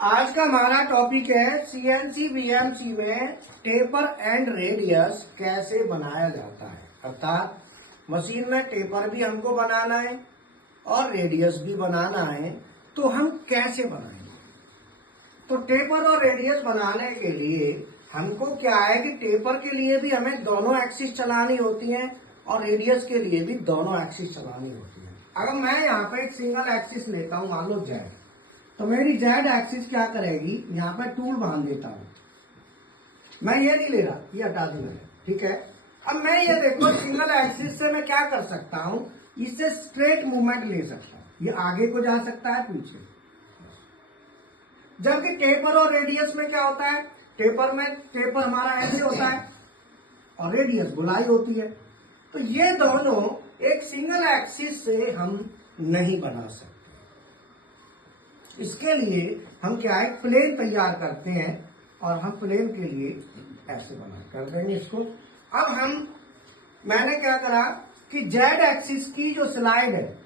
आज का हमारा टॉपिक है सीएनसी बीएमसी में टेपर एंड रेडियस कैसे बनाया जाता है। अर्थात मशीन में टेपर भी हमको बनाना है और रेडियस भी बनाना है, तो हम कैसे बनाएंगे। तो टेपर और रेडियस बनाने के लिए हमको क्या है कि टेपर के लिए भी हमें दोनों एक्सिस चलानी होती है और रेडियस के लिए भी दोनों एक्सिस चलानी होती है। अगर मैं यहाँ पे एक सिंगल एक्सिस लेता हूँ, मान लो जेड, तो मेरी जेड एक्सिस क्या करेगी, यहाँ पे टूल बांध देता हूँ। मैं ये नहीं ले रहा, ये हटा दी मैंने, ठीक है। अब मैं ये देखो सिंगल एक्सिस से मैं क्या कर सकता हूँ, इससे स्ट्रेट मूवमेंट ले सकता हूँ। ये आगे को जा सकता है, पीछे। जबकि टेपर और रेडियस में क्या होता है, टेपर हमारा ऐसे होता है और रेडियस गोलाई होती है। तो ये दोनों एक सिंगल एक्सिस से हम नहीं बना सकते। इसके लिए हम क्या है, प्लेन तैयार करते हैं और हम प्लेन के लिए ऐसे बना कर देंगे इसको। अब मैंने क्या करा कि जेड एक्सिस की जो स्लाइड है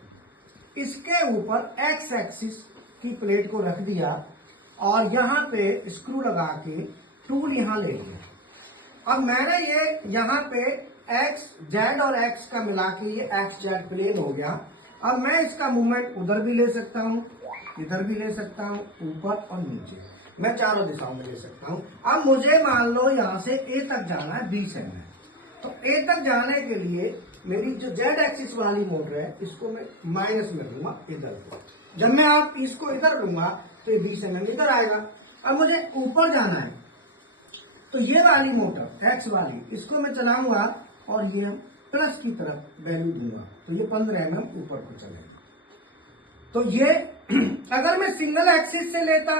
इसके ऊपर एक्स एक्सिस की प्लेट को रख दिया और यहाँ पे स्क्रू लगा के टूल यहाँ ले लिया। अब मैंने ये यहाँ पे एक्स जेड और एक्स का मिला के ये एक्स जेड प्लेन हो गया। अब मैं इसका मूवमेंट उधर भी ले सकता हूँ, इधर भी ले सकता हूँ, ऊपर और नीचे, मैं चारों दिशाओं में ले सकता हूँ। अब मुझे मान लो यहाँ से ए तक जाना है 20 mm, तो ए तक जाने के लिए मेरी जो जेड एक्सिस वाली मोटर है इसको मैं माइनस में लूंगा इधर को। जब मैं आप इसको इधर लूंगा तो ये 20 mm इधर आएगा। अब मुझे ऊपर जाना है तो ये वाली मोटर एक्स वाली इसको मैं चलाऊंगा और ये प्लस की तरफ वैल्यू दूंगा, तो ये 15 mm ऊपर को चलेगा। तो ये अगर मैं सिंगल एक्सिस से लेता,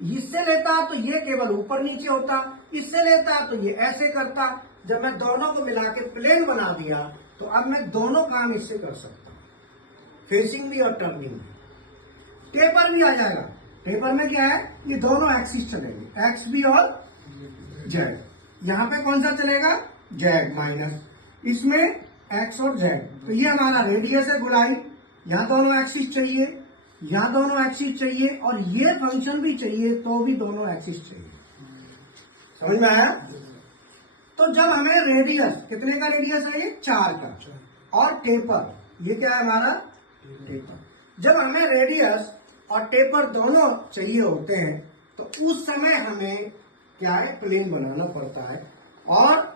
इससे लेता तो ये केवल ऊपर नीचे होता, इससे लेता तो ये ऐसे करता। जब मैं दोनों को मिला के प्लेन बना दिया तो अब मैं दोनों काम इससे कर सकता हूँ, फेसिंग भी और टर्निंग भी। टेपर भी आ जाएगा। टेपर में क्या है, ये दोनों एक्सिस चलेंगे, एक्स भी और जेड। यहाँ पे कौन सा चलेगा, जेड माइनस, इसमें एक्स और जेड। तो ये हमारा रेडियस है गुलाई। यहाँ दोनों एक्सिस चाहिए, यहाँ दोनों एक्सिस चाहिए और ये फंक्शन भी चाहिए, तो भी दोनों एक्सिस चाहिए। समझ में आया। तो जब हमें रेडियस, कितने का रेडियस है, ये 4 का, और टेपर ये क्या है हमारा टेपर। जब हमें रेडियस और टेपर दोनों चाहिए होते हैं तो उस समय हमें क्या है, प्लेन बनाना पड़ता है। और